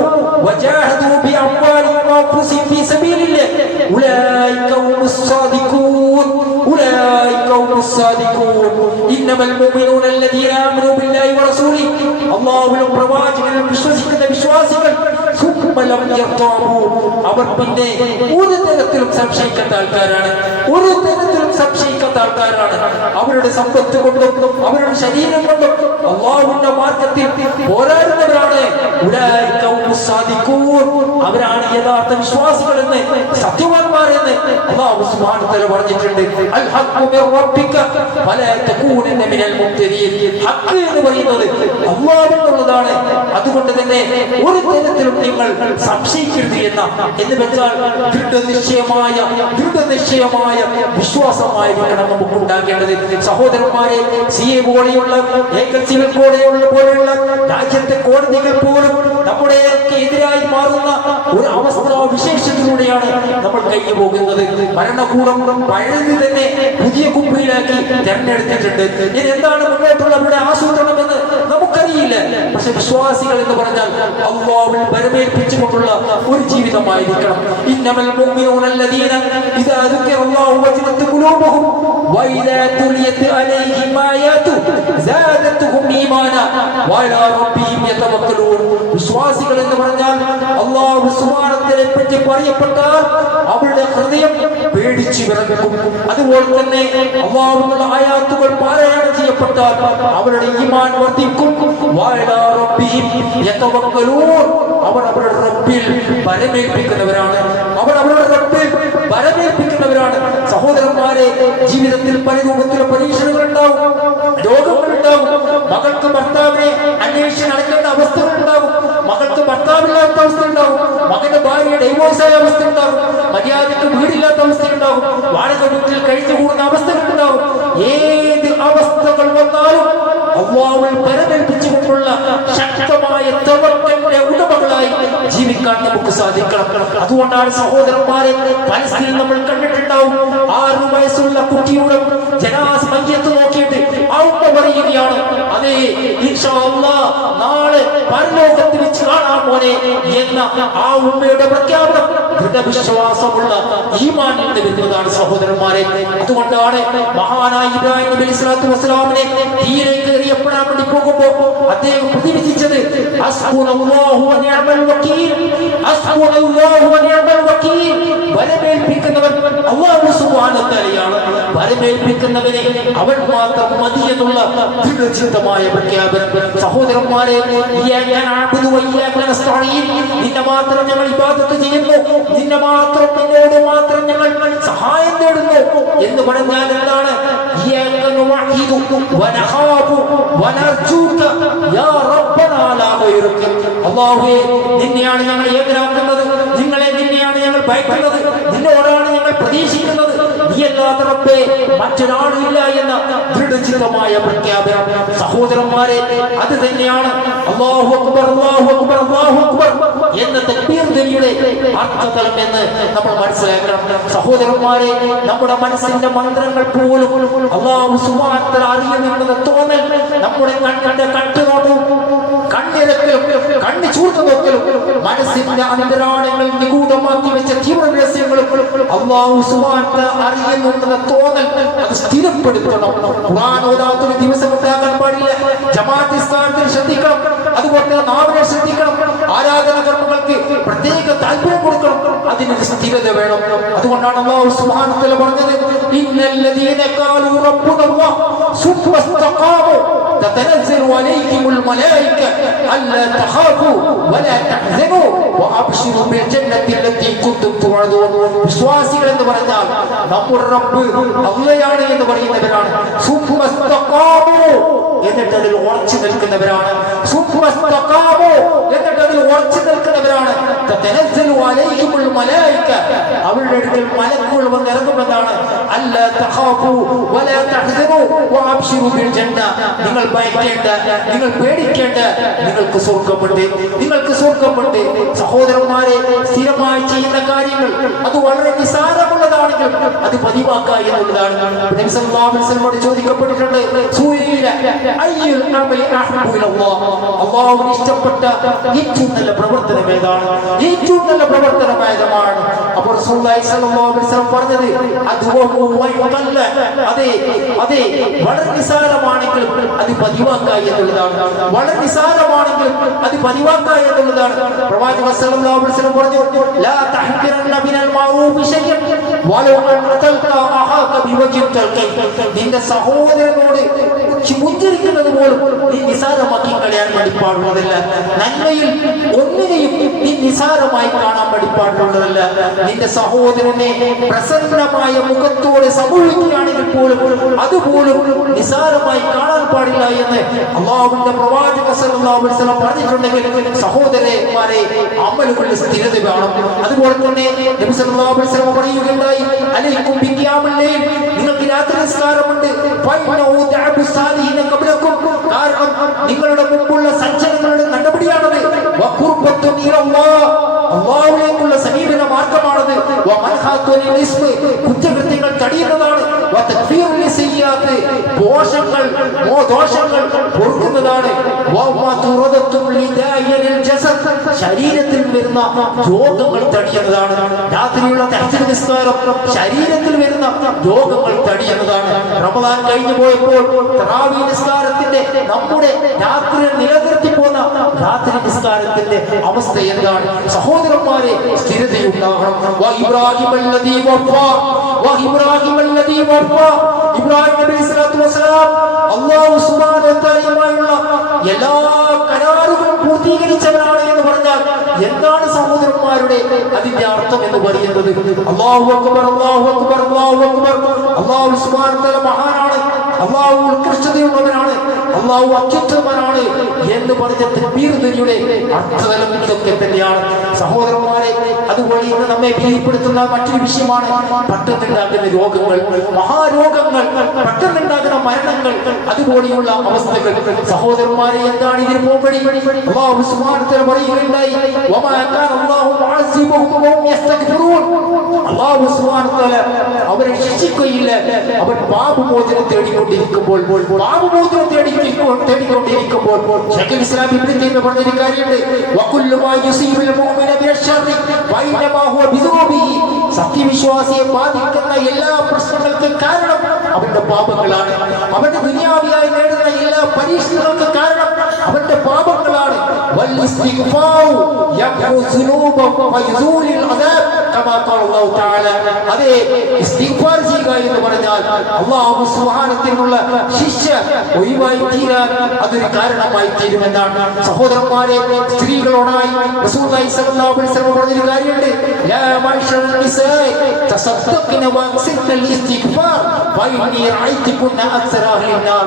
വജാഹദൂ ബിഅംവാലിഹിം വഅൻഫുസിഹിം ഫീ സബീലില്ലാഹി ഉലൈക ഹുമുസ് സാദിഖൂൻ, ഉലൈക ഹുമുസ് സാദിഖൂൻ. ഇന്നമൽ മുഅ്മിനൂന അല്ലദീന ആമനൂ ബില്ലാഹി വറസൂലിഹി, അല്ലാഹുവിലും പ്രവാചകനിലും വിശ്വസിക്കുന്ന വിശ്വാസികൾ അവർ പിന്നെ ഒരു തരത്തിലും സംശയിക്കാത്ത ആൾക്കാരാണ്, ഒരു തരത്തിലും സംശയിക്കാത്ത ആൾക്കാരാണ്. അവരുടെ സമ്പത്ത് കൊണ്ടും അവരുടെ ശരീരം കൊണ്ടും അല്ലാഹുവിന്റെ മാർഗ്ഗത്തിൽ പോരാടുന്നവരാണ്. അവരാണ് യഥാർത്ഥ വിശ്വാസികൾ എന്ന്, സത്യവാന്മാർ എന്ന് അല്ലാഹു സുബ്ഹാനഹു വ തആല പറഞ്ഞിട്ടുണ്ട്. അൽ ഹഖ്ഖു മിർ റബ്ബിക ഫലാ തകൂനന്ന മിനൽ മുംതരീൻ. ഹഖ് എന്ന് പറയുന്നത് അല്ലാഹുവിനുള്ളതാണ്, അതുകൊണ്ട് തന്നെ ഒരു തരത്തിലും നിങ്ങൾ സംശയിക്കരുത് എന്ന് വെച്ചാൽ ദൃഢനിശ്ചയമായ വിശ്വാസമായിരിക്കണം നമുക്ക് ഉണ്ടാകേണ്ടത്. സഹോദരന്മാരെ, CA പോലെയുള്ള സിവിൽ പോലെയുള്ള രാജ്യത്തെ കോടതികൾ പോലും നമ്മുടെയൊക്കെ എതിരായി മാറുന്ന ഒരു അവസ്ഥ വിശേഷത്തിലൂടെയാണ് കൂടിയാണ് നമ്മൾ കഴിഞ്ഞു പോകുന്നത്. ഭരണകൂടം പഴയത് തന്നെ പുതിയ കുപ്പിയിലാക്കി തെരഞ്ഞെടുത്തിട്ടുണ്ട്. ഇനി എന്താണ് മുന്നോട്ടുള്ള അവരുടെ ആസൂത്രണം എന്ന് നമുക്കറിയില്ല. പക്ഷെ വിശ്വാസികൾ എന്ന് പറഞ്ഞാൽ അല്ലാഹുവിൽ പരമേൽപ്പിച്ചുകൊണ്ടുള്ള ഒരു ജീവിതമായിരിക്കണം. ഇന്നമൽ മുഅ്മിനൂന അല്ലദീന ഇദാ ദുകിറല്ലാഹു വജിലത് ഖുലൂബുഹും വഇദാ തുലിയത് അലൈഹിം ആയാതു സാദത്തുഹും ഈമാനാ വഅലാ റബ്ബിഹിം യതവക്കലൂൻ. വിശ്വാസികൾ എന്ന് പറഞ്ഞാൽ അല്ലാഹു സുബ്ഹാനഹുവതആലയെ പറ്റി പറയപ്പെട്ടാൽ അവരുടെ ഹൃദയം പേടിച്ചു വിറക്കും. അതുപോലെ തന്നെ അല്ലാഹുവിന്റെ ആയാത്തുകൾ പാരായണം ചെയ്യപ്പെട്ടാൽ അവരുടെ ഈമാൻ വർദ്ധിക്കും. വഅലാ റബ്ബിഹിം യതവക്കലൂൻ. അവർ അവരുടെ റബ്ബിൽ പരമേൽപ്പിക്കുന്നവരാണ്. അവർ അവരുടെ റബ്ബിൽ പരമേൽപ്പിക്കുന്നവരാണ്. സഹോദരന്മാരെ, ജീവിതത്തിൽ പല രൂപത്തിലുള്ള പരീക്ഷണങ്ങൾ ഉണ്ടാവും, രോഗങ്ങൾ ഉണ്ടാവും. മകൾക്ക് ഭർത്താവിനെ അന്വേഷിച്ച് നടക്കേണ്ട അവസ്ഥകൾ ഉണ്ടാവും. മകൾക്ക് ഭർത്താവില്ലാത്ത അവസ്ഥ ഉണ്ടാവും. മകന്റെ ഭാര്യ ഡൈവോഴ്സായ അവസ്ഥ ഉണ്ടാവും. മര്യാദയ്ക്ക് വീടില്ലാത്ത അവസ്ഥ ഉണ്ടാവും. വാടക വീട്ടിൽ കഴിഞ്ഞുകൂടുന്ന അവസ്ഥകൾ ഉണ്ടാവും. ഏത് അവസ്ഥകൾ വന്നാലും അല്ലാഹുവിൽ പരമേൽപ്പിച്ചുകൊണ്ടുള്ള ശക്തമായ തവക്കലിന്റെ ഉടമകളായി ജീവിക്കാൻ നമുക്ക് സാധിക്കണം. അതുകൊണ്ടാണ് സഹോദരന്മാരെ, പലസ്തീൻ നമ്മൾ കണ്ടിട്ടുണ്ടാവും. 6 വയസ്സുള്ള കുട്ടിയുടെ ജനാസ മയ്യത്ത് നോക്കിയിട്ട് അവ പറയുകയാണ്, അതേ ഇൻഷാ അല്ലാഹ് നാളെ പരലോകത്ത് വെച്ച് കാണാൻ മോനെ എന്ന ആ ഉമ്മയുടെ പ്രഖ്യാപനം ദൃഢവിശ്വാസമുള്ള ഈമാനിൽ നിന്ന് വരുന്നതാണ് സഹോദരന്മാരെ. അതുകൊണ്ടാണ് മഹാനായ ഇബ്രാഹിം നബി സ്വല്ലല്ലാഹു അലൈഹി വസല്ലമയെ തീയിലേക്ക് എറിയപ്പെടാൻ വേണ്ടി പോകുമ്പോൾ അദ്ദേഹം പ്രതിനിധിച്ചത് ഹസ്ബുനല്ലാഹു വ നിഅമൽ വകീൽ, ഹസ്ബുനല്ലാഹു വ നിഅമൽ വകീൽ. വരമേൽപ്പിക്കുന്നവൻ അല്ലാഹു സുബ്ഹാനഹു വ തആലയാണ്. വരമേൽപ്പിക്കുന്നവനെ അവൻ മാത്രം മതി എന്നുള്ള ദൃഢചിത്തമായ പ്രഖ്യാപനം. സഹോദരന്മാരെ, നിന്നെ മാത്രം ഞങ്ങൾ ഇബാദത്ത് ചെയ്യുന്നു, നിന്നോട് മാത്രം ഞങ്ങൾ സഹായം തേടുന്നു എന്ന് പറഞ്ഞാൽ എന്താണ്? അല്ലാഹുവേ, നിന്നെയാണ് ഞങ്ങൾ ഏകരാക്കുന്നത്, നിന്നെയാണ് ഞങ്ങൾ ഭയക്കുന്നത്, നിന്നോടാണ് ഞങ്ങൾ പ്രതീക്ഷിക്കുന്നത്, നീയല്ലാത്ത റബ്ബേ മറ്റൊരാളില്ല എന്ന ദൃഢചിത്തമായ പ്രഖ്യാപനം. സഹോദരന്മാരെ, അത് തന്നെയാണ് അല്ലാഹു അക്ബർ, അല്ലാഹു അക്ബർ, അല്ലാഹു അക്ബർ എന്ന തക്ബീർ ധ്വനിയുടെ അർത്ഥതലം എന്ന് നമ്മൾ മനസ്സിലാക്കണം. സഹോദരന്മാരെ, നമ്മുടെ മനസ്സിന്റെ മന്ത്രങ്ങൾ പോലും അല്ലാഹു സുബ്ഹാനഹു വ തആല അറിയുമെന്ന തോന്നൽ നമ്മുടെ കണ്ണിന്റെ കട്ടുനോട്ടവും കണ്ണിരക്കലും കണ്ണി ചൂർന്നു നോക്കലും മനസ്സിന്റെ അന്തരാളങ്ങൾ നിഗൂഢമാക്കി വെച്ച തീവ്ര രഹസ്യങ്ങളും അല്ലാഹു സുബ്ഹാനഹു വ തആല അറിയുമെന്ന തോന്നൽ അത് സ്ഥിരപ്പെടുത്തണം. ഖുർആൻ ഓതാത്തൊരു ദിവസം ഉണ്ടാകാൻ പാടില്ല. ജമാഅത്ത് സ്ഥാനത്തിൽ ശ്രദ്ധിക്കണം. അതുപോലെ നാവിനെ ശ്രദ്ധിക്കണം. ആരാധന കർമ്മങ്ങൾക്ക് പ്രത്യേക താല്പര്യം കൊടുക്കണം. അതിനൊരു സ്ഥിരത വേണം. അതുകൊണ്ടാണ് അല്ലാഹു സുബ്ഹാനഹു വ തആല പറഞ്ഞത്, ഇന്നല്ലദീന ഖാലൂ റബ്ബുനല്ലാഹ് സുമ്മ ഇസ്തഖാമു തതനസ്സലു അലൈഹിമുൽ മലായിക അല്ലാ തഖാഫു വലാ തഹ്സനു വഅബ്ശിറു ബിൽ ജന്നത്തി അല്ലത്തി കുൻതും തുഅദൂൻ. വിശ്വാസികൾ എന്ന് പറഞ്ഞാൽ നമ്മുടെ റബ്ബ് അല്ലാഹയാണ് എന്ന് പറയുന്നവരാണ്. സുമ്മ ഇസ്തഖാമു, എന്നിട്ട് അതിൽ ഉറച്ചു നിൽക്കുന്നവരാണ്. സുമ്മ ഇസ്തഖാമു, എന്നിട്ട് അതിൽ ഉറച്ചു നിൽക്കുന്നവരാണ്. തതനസ്സലു അലൈഹിമുൽ മലായിക, അവരുടെ അടുക്കൽ മലക്കുകൾ വന്ന് ഇറങ്ങുമെന്നാണ്. അല്ലാ തഖാഫു വലാ തഹ്സനു വഅബ്ശിറു ബിൽ ജന്ന, നിങ്ങൾ ഭയക്കേണ്ട, നിങ്ങൾ പേടിക്കേണ്ട, നിങ്ങൾക്ക് സ്വർഗ്ഗമുണ്ട്, നിങ്ങൾക്ക് സ്വർഗ്ഗമുണ്ട്. സഹോദരന്മാരെ, സ്ഥിരമായി ചെയ്യുന്ന കാര്യങ്ങൾ അത് വളരെ നിസാരമുള്ളതാണെങ്കിൽ അത് പതിവാക്കുക എന്നുള്ളതാണ്. നബി സല്ലല്ലാഹു അലൈഹി വസല്ലമയോട് ചോദിക്കപ്പെട്ടിട്ടുണ്ട്, സൂയില അയ്യുൽ അമലി അഹബ്ബു ഇലല്ലാഹ്, അല്ലാഹുവിന് ഇഷ്ടപ്പെട്ട ഏറ്റവും നല്ല പ്രവർത്തനം ഏതാണ്? ഏറ്റവും നല്ല പ്രവർത്തനം ഏതാണ്? അപ്പോൾ റസൂലുള്ളാഹി സ്വല്ലല്ലാഹു അലൈഹി വസല്ലം പറഞ്ഞത് അതെ, വളരെ നിസാരമാണെങ്കിലും അത് പതിവാക്കുക എന്നുള്ളതാണ്. വളരെ നിസാരമാണെങ്കിലും അത് പതിവാക്കുക എന്നുള്ളതാണ്. പ്രവാചകൻ സല്ലല്ലാഹു അലൈഹി വസല്ലം പറഞ്ഞു, ലാ തഹ്കിറന്ന മിനൽ മഅറൂഫി ശൈഅൻ വലൗ അൻ തൽഖാ അഹാക ബിവജ്ഹിൻ തൽഖി. നിന്റെ സഹോദരനോട് പുഞ്ചിരിക്കുന്നത് പോലും നീ നിസാരമാക്കി കളയാൻ വേണ്ടി പാടുള്ളതല്ല. നന്മയിൽ ഒന്നിനെയും നീ നിസാരമായി കാണാൻ വേണ്ടി പാടുള്ളതല്ല. നിന്റെ സഹോദരനെ പ്രസന്നമായ മുഖത്തോടെ സമൂഹിക്കുകയാണെങ്കിൽ പോലും അതുപോലും നിസാരമായി കാണാൻ പാടില്ല എന്ന് അല്ലാഹുവിന്റെ പ്രവാചകൻ സല്ലല്ലാഹു അലൈഹി വസല്ലം പറഞ്ഞിട്ടുണ്ടെങ്കിൽ സഹോദരന്മാരെ, അമലുകളിൽ സ്ഥിരത വേണം. അതുപോലെ തന്നെ നബി സല്ലല്ലാഹു അലൈഹി വസല്ലം പറയുകയുണ്ടായി, അലൈക്കും ബിഖിയാമുൽ ലൈൽ, നിങ്ങൾക്ക് രാത്രി നിസ്കാരമുണ്ട്. ഫൈനഹു ദഅബു സാലിഹിന ഖബ്ലകും, കാരണം നിങ്ങളുടെ മുമ്പുള്ള സജ്ജനങ്ങളുടെ നടപടിയാണത്. വഖുർബത്തുൻ ഇലല്ലാഹ്, അല്ലാഹുവിലേക്കുള്ള സമീപന മാർഗമാണത്. കുറ്റകൃത്യങ്ങൾ തടയുന്നതാണ്, ദോഷങ്ങൾ പൊറുക്കുന്നതാണ്, ശരീരത്തിൽ വരുന്ന രോഗങ്ങൾ തടയുന്നതാണ്. രാത്രിയുള്ള തഹജ്ജുദ് നിസ്കാരം ശരീരത്തിൽ വരുന്ന രോഗങ്ങൾ തടയുന്നതാണ്. റമദാൻ കഴിഞ്ഞു പോയപ്പോൾ തറാവീഹ് നിസ്കാരത്തിന്റെ നമ്മുടെ രാത്രി നിലനിർത്തി പോന്ന രാത്രി നിസ്കാരത്തിന്റെ അവസ്ഥ എന്താണ്? സഹോദരന്മാരെ, സ്ഥിരതയുണ്ടാകണം. ഇബ്രാഹിം നബി സ്വല്ലല്ലാഹു അലൈഹി വസല്ലം അല്ലാഹു സുബ്ഹാനഹു വ തആലയുമായുള്ള എല്ലാ കരാറുകളും പൂർത്തീകരിച്ചവരാണ് എന്ന് പറഞ്ഞാൽ എന്താണ് സഹോദരന്മാരുടെ അതിന്റെ അർത്ഥം എന്ന് പറയുന്നത്? അല്ലാഹു അക്ബർ, അല്ലാഹു അക്ബർ, അല്ലാഹു അക്ബർ. അല്ലാഹു സുബ്ഹാനഹു വ തആല മഹാനാണ്, അല്ലാഹു ഉത്കൃഷ്ടതയുള്ളവനാണ്, അല്ലാഹു അത്യുത്തമനാണ് എന്ന് പറഞ്ഞ തക്ബീർ ധ്വനിയുടെ അർത്ഥതലം ഇതൊക്കെ തന്നെയാണ് സഹോദരന്മാരെ. അതുപോലെ ഇന്ന് നമ്മെ ഭീതിപ്പെടുത്തുന്ന മറ്റൊരു വിഷയമാണ് പെട്ടെന്നുണ്ടാകുന്ന രോഗങ്ങൾ, മഹാരോഗങ്ങൾ, പെട്ടെന്നുണ്ടാകുന്ന മരണങ്ങൾ, അതുപോലെയുള്ള അവസ്ഥകൾ. സഹോദരന്മാരെ, എന്താണ് ഇതിന് പോംവഴി? അല്ലാഹു സുബ്ഹാനഹു വ തആല പറയുകയുണ്ടായി, വമാ കാന അല്ലാഹു മുഅസ്സിബുഹും വഹും യസ്തഗ്ഫിറൂൻ. അല്ലാഹു സുബ്ഹാനഹു വ തആല അവരെ ശിക്ഷിക്കുകയില്ല, അവർ പാപമോചനം തേടിക്കൊണ്ടിരിക്കുമ്പോൾ. പാപമോചനം തേടിക്കൊണ്ടിരിക്കുമ്പോൾ ശൈഖുൽ ഇസ്ലാം ഇബ്നു തൈമിയ്യ പറഞ്ഞൊരു കാര്യമുണ്ട്, വകുല്ലു മാ യുസീബുൽ മുഅ്മിന മിനശ്ശർരി വഇന്നമാ ഹുവ ബിദുനൂബിഹി. സത്യവിശ്വാസിയെ ബാധിക്കുന്ന എല്ലാ പ്രശ്നങ്ങൾക്കും കാരണം അവന്റെ പാപങ്ങളാണ്. അവന്റെ ദുനിയാവിയായി നേടുന്ന എല്ലാ പരീക്ഷണങ്ങൾക്ക് കാരണം അവന്റെ പാപങ്ങളാണ്. വൽ ഇസ്തിഗ്ഫാറു യഖ്റു ദുനൂബ വയസൂലിൽ അദാബ് കമാ ഖാല അല്ലാഹു തആല. അതേ, ഇസ്തിഗ്ഫാർ ചെയ്യുക എന്ന് പറഞ്ഞാൽ അല്ലാഹു സുബ്ഹാനഹുവിനുള്ള ശിക്ഷ ഒഴിവായി തീരാൻ അതൊരു കാരണമായി തീരുമെന്നാണ്. സഹോദരന്മാരെ, സ്ത്രീകളോടായി റസൂലുള്ളാഹി സ്വല്ലല്ലാഹു അലൈഹി വസല്ലം പറഞ്ഞൊരു കാര്യമുണ്ട്, യാ മഅ്ശറൽ നിസാഇ തസദ്ദഖ്ന വഅക്സിർനൽ ഇസ്തിഗ്ഫാർ ഫഇന്നി റഅയ്തുകുന്ന അക്സറ അഹ്ലിൻ നാർ.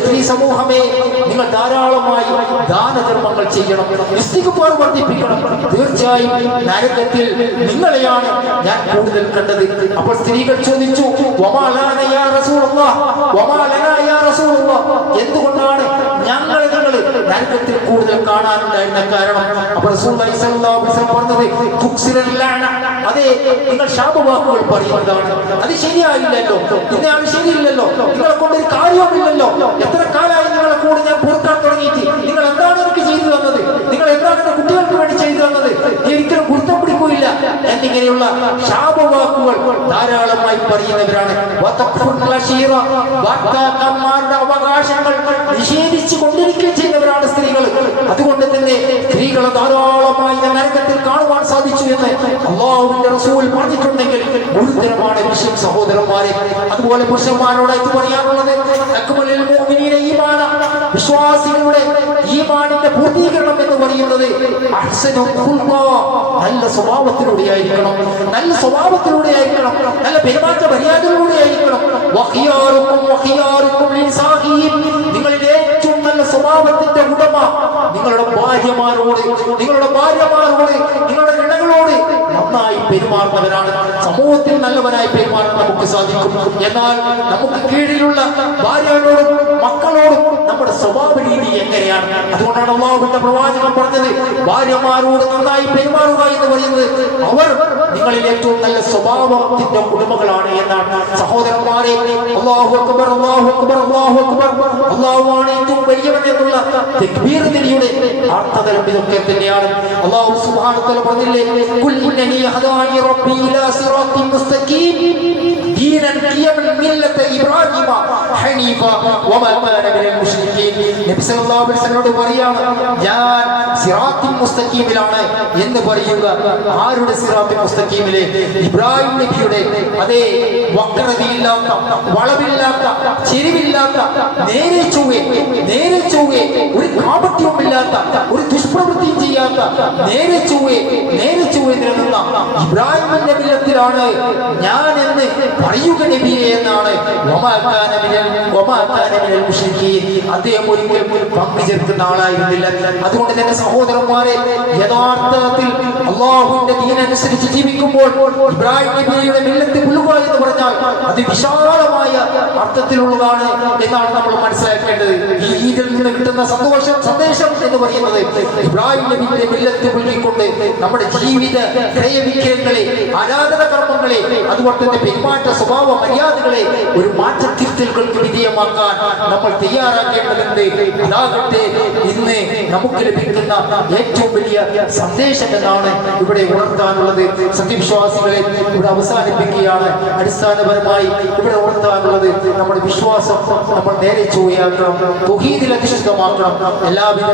സ്ത്രീ സമൂഹമേ, നിങ്ങൾ ധാരാളമായി ദാനധർമ്മങ്ങൾ ചെയ്യണം, ഇസ്തിഗ്ഫാർ വർദ്ധിപ്പിക്കണം. തീർച്ചയായും നരകത്തിൽ നിങ്ങളെയാണ് ഞാൻ കൂടുതൽ കണ്ടത്. അപ്പോൾ സ്ത്രീകൾ ചോദിച്ചു, വമാ ലനാ യാ റസൂലല്ലാഹ്, വമാ ലനാ യാ റസൂലല്ലാഹ്, എന്തുകൊണ്ടാണ് ഞങ്ങൾ നരകത്തിൽ കൂടുതൽ കാണാനുണ്ടായിരുന്ന കാരണം? അപ്പോൾ റസൂലുള്ളാഹി സ്വല്ലല്ലാഹു അലൈഹി വസല്ലം പറഞ്ഞത്, തുക്സിറൽ ലഅന. അതേ, നിങ്ങൾ ശാപവാക്കുകൾ പറയുന്നതാണ്. അത് ശരിയായില്ലല്ലോ, ഇന്നയാൾ ശരിയില്ലല്ലോ, നിങ്ങളെ കൊണ്ട് ഒരു കാര്യവുമില്ലല്ലോ, എത്ര കാലമായി നിങ്ങളെ കൂടെ ഞാൻ പൊറുക്കാൻ തുടങ്ങിയിട്ട്, നിങ്ങൾ എന്താണ് എനിക്ക് ചെയ്തു തന്നത്, നിങ്ങൾ എന്താണ് എന്റെ കുട്ടികൾക്ക് വേണ്ടി ചെയ്തു തന്നത്, ഒരിക്കലും ഗുരുത്തം പിടിക്കില്ല എന്നിങ്ങനെയുള്ള ശാപവാക്കുകൾ ധാരാളമായി പറയുന്നവരാണ്. ഭർത്താക്കന്മാരുടെ അവകാശങ്ങൾ നിഷേധിച്ചു കൊണ്ടിരിക്കുകയും ചെയ്യുന്നവരാണ് സ്ത്രീകൾ. അതുകൊണ്ട് തന്നെ സ്ത്രീകളെ ധാരാളമായി നരകത്തിൽ കാണുവാൻ സാധിച്ചു എന്ന് അല്ലാഹുവിന്റെ റസൂൽ പറഞ്ഞിട്ടുണ്ടെങ്കിൽ ഗുരുതരമാണ് വിഷയം സഹോദരന്മാരെ. അതുപോലെ പുരുഷന്മാരോടായിട്ട് പറയാനുള്ളത്, അക്മലുൽ മുഅ്മിനീന ഈമാന, വിശ്വാസികളുടെ ഈമാനിന്റെ പൂർത്തീകരണം എന്ന് പറയുന്നത് അഹ്സനുൽ ഖുൽഖ, നല്ല സ്വഭാവത്തിലൂടെയായിരിക്കണം, നല്ല സ്വഭാവത്തിലൂടെയായിരിക്കണം, നല്ല പെരുമാറ്റ മര്യാദയിലൂടെയായിരിക്കണം. വഖിയാറുക്കും ലിസാഹിഹിം, നിങ്ങളിൽ ഏറ്റവും നല്ല സ്വഭാവത്തിന്റെ ഉടമ നിങ്ങളുടെ ഭാര്യമാരോട്, നിങ്ങളുടെ നിങ്ങളുടെ ഇണകളോട് നന്നായി പെരുമാറുന്നവരാണ്. സമൂഹത്തിൽ നല്ലവനായി പെരുമാറാൻ നമുക്ക് സാധിക്കും. എന്നാൽ നമുക്ക് കീഴിലുള്ള ഭാര്യയോടും മക്കളോടും നമ്മുടെ സ്വഭാവ രീതി എങ്ങനെയാണ്? അതുകൊണ്ടാണ് അല്ലാഹുവിന്റെ പ്രവാചകൻ പറഞ്ഞത്, ഭാര്യമാരോട് നന്നായി പെരുമാറുക എന്ന് പറയുന്നത് അവർ നിങ്ങളിൽ ഏറ്റവും നല്ല സ്വഭാവത്തിന്റെ ഉടമകളാണ് എന്നാണ്. സഹോദരന്മാരെ, അല്ലാഹു അക്ബർ, അല്ലാഹു അക്ബർ, അല്ലാഹു അക്ബർ, അല്ലാഹുവാണ് ഏറ്റവും വലിയവൻ എന്നുള്ള തക്ബീർ ധ്വനിയുടെ അർത്ഥതലം ഇതൊക്കെ തന്നെയാണ്. അല്ലാഹു സുബ്ഹാനഹു വ തആല പറഞ്ഞില്ലേ, ഖുൽ ഇന്നനി ഹദാനി റബ്ബി ഇലാ സിറാത്തിൻ മുസ്തഖീം ദീനൻ ഖിയമൻ മില്ലത ഇബ്രാഹിമ ഹനീഫ വമാ കാന മിനൽ മുശ്രിക്കീൻ. നബി സല്ലല്ലാഹു അലൈഹി വസല്ലമയോട് പറയാണ്, ഞാൻ സിറാത്തിൻ മുസ്തഖീമിലാണ് എന്ന് പറയുക. ആരുടെ സിറാത്തിൻ മുസ്തഖീമിലെ? ഇബ്രാഹിം നബിയുടെ. അതേ, വക്രതയില്ലാത്ത, വളവില്ലാത്ത, ചെരിവില്ലാത്ത, നേരെ ചൊവ്വേ ഒരു കാപട്യവുമില്ലാത്ത, ഒരു ദുഷ്പ്രവൃത്തിയും ചെയ്യാത്ത, നേരെ ചൊവ്വേ നിലനിന്ന ഇബ്രാഹിം നബിയിലാണ് ഞാൻ എന്ന് പറയുക നബിയെ എന്നാണ്. അദ്ദേഹം ഒരിക്കലും പങ്കു ചേർക്കുന്ന ആളായിരുന്നില്ല. അതുകൊണ്ട് തന്നെ സഹോദരന്മാരെ, യഥാർത്ഥത്തിൽ അള്ളാഹുവിന്റെ ദീനനുസരിച്ച് ജീവിക്കുമ്പോൾ ഇബ്രാഹിം നബിയുടെ മില്ലത്ത് പുലുക എന്ന് പറഞ്ഞാൽ അത് വിശാലമായ അർത്ഥത്തിലുള്ളതാണ് എന്നാണ് നമ്മൾ മനസ്സിലാക്കേണ്ടത്. ഈ ഈദിൽ നിന്ന് കിട്ടുന്ന സന്ദേശം എന്ന് പറയുന്നത് ഇബ്രാഹിം നബിയുടെ മില്ലത്ത് പുലുകിക്കൊണ്ട് നമ്മുടെ ജീവിത ക്രയവിക്രയങ്ങളെ, ആരാധന കർമ്മങ്ങളെ, അതുപോലെ തന്നെ പെരുമാറ്റ സ്വഭാവ മര്യാദകളെ ഒരു മാറ്റത്തിരുത്തലുകൾക്ക് വിധേയമാക്കാൻ നമ്മൾ തയ്യാറാക്കേണ്ടതുണ്ട്. അതാകട്ടെ ഇന്ന് നമുക്ക് ലഭിക്കുന്ന ഏറ്റവും വലിയ സന്ദേശം എന്നാണ് ഇവിടെ ഉണർത്താനുള്ളത്. സത്യവിശ്വാസികളെ ഇവിടെ അവസാനിപ്പിക്കുകയാണ്. അടിസ്ഥാനപരമായി ഇവിടെ ഉണർത്താനുള്ളത് നമ്മുടെ വിശ്വാസം നമ്മൾ നേരെ ചൊവ്വയാക്കണം, തൗഹീദിൽ അധിഷ്ഠിതമാക്കണം, എല്ലാവിധ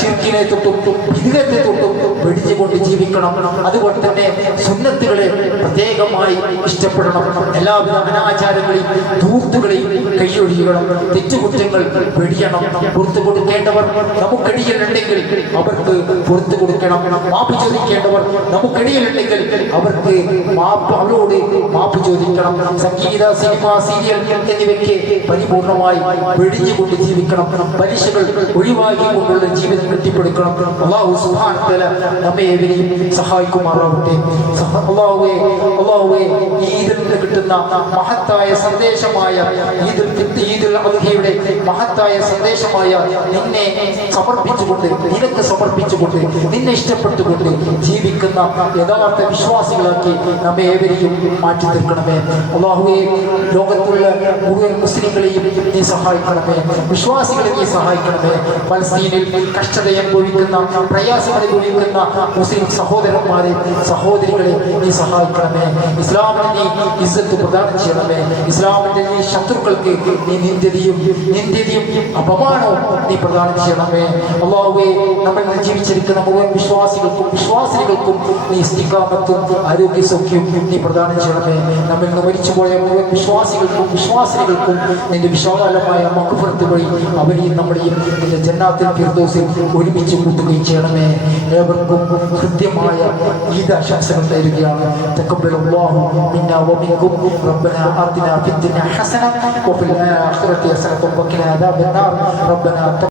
ശിർക്കിനെ തൊട്ടും വിദഗ്ധത്തെ തൊട്ടും വെടിച്ചുകൊണ്ട് ജീവിക്കണം. അതുപോലെ തന്നെ സുന്നത്തുകളെ പ്രത്യേകമായി ഇഷ്ടപ്പെടണം. എല്ലാവിധ അനാചാരങ്ങളെയും ധൂർത്തുകളെയും കൈയൊഴിയണം. തെറ്റുകുറ്റങ്ങൾ വെടിയണം. പുറത്തു കൊടുക്കേണ്ടവർ നമുക്കിടയിലുണ്ടെങ്കിൽ അവർക്ക് പുറത്തു കൊടുക്കണം. മാപ്പ് ചോദിക്കേണ്ടവർ നമുക്കിടയിലുണ്ടെങ്കിൽ അവർക്ക് അവരോട് മാപ്പ് ചോദിക്കണം. സംഗീത, സിനിമ, സീരിയൽ എന്നിവയ്ക്ക് പരിപൂർണമായി വെടിഞ്ഞുകൊണ്ട് ജീവിക്കണം. പലിശകൾ ഒഴിവാക്കിക്കൊണ്ടുള്ള ജീവിതം കെട്ടിപ്പടുക്കണം. അല്ലാഹു സുബ്ഹാനഹു വ തആല നമ്മെ ഏവരെയും സഹായിക്കുമാറാവട്ടെ. അല്ലാഹുവേ ഈദിൽ നിന്ന് കിട്ടുന്ന മഹത്തായ സന്ദേശമായ ഈദുൽ അദ്ഹയുടെ മഹത്തായ സന്ദേശമായ നിന്നെ സമർപ്പിച്ചുകൊണ്ട്, നിനക്ക് സമർപ്പിച്ചുകൊണ്ട്, നിന്നെ ഇഷ്ടപ്പെട്ടുകൊണ്ട് ജീവിക്കുന്ന യഥാർത്ഥ വിശ്വാസികളാക്കി നമ്മെ ഏവരെയും മാറ്റി തീർക്കണമേ. അല്ലാഹുവേ, ലോകത്തുള്ള മുഴുവൻ മുസ്ലിങ്ങളെയും നീ സഹായിക്കണമേ, വിശ്വാസികളെ നീ സഹായിക്കണമേ. പലസ്തീനിൽ കഷ്ടത അനുഭവിക്കുന്ന, പ്രയാസം അനുഭവിക്കുന്ന മുസ്ലിം സഹോദരന്മാരെ, സഹോദരികളെ നീ സഹായിക്കണമേ. ഇസ്ലാമിന് നീ ഇസ്സത്ത് പ്രദാനം ചെയ്യണമേ. ഇസ്ലാമിന്റെ നീ ശത്രുക്കൾക്ക് നീ നിന്ദതിയും അപമാനവും നീ പ്രദാനം ചെയ്യണമേ. അല്ലാഹുവേ, നമ്മിൽ ജീവിച്ചിരിക്കുന്ന മുഴുവൻ വിശ്വാസികൾക്കും നീ ഇസ്തിഖാമത്തും ആരോഗ്യ സൗഖ്യവും നീ പ്രദാനം ചെയ്യണമേ. നമ്മിൽ നിന്ന് മരിച്ചുപോയ മുഴുവൻ വിശ്വാസികൾക്കും നിന്റെ വിശാലമായ മഗ്ഫിറത്ത് വഴി അവരെയും നമ്മളെയും നിന്റെ ജന്നാത്തുൽ ഫിർദൗസിൽ ഒരുമിച്ച് കൂട്ടുകയും ചെയ്യണമേ. ഏവർക്കും കൃത്യമായ ഈദ് ആശംസകൾ നേരുകയാണ്. തഖബ്ബലല്ലാഹു മിന്നാ വമിൻകും. റബ്ബനാ ആതിനാ ഫിദ്ദുനിയ ഹസന വഫിൽ ആഖിറതി ഹസനത വഖിനാ അദാബന്നാർ. റബ്ബനാ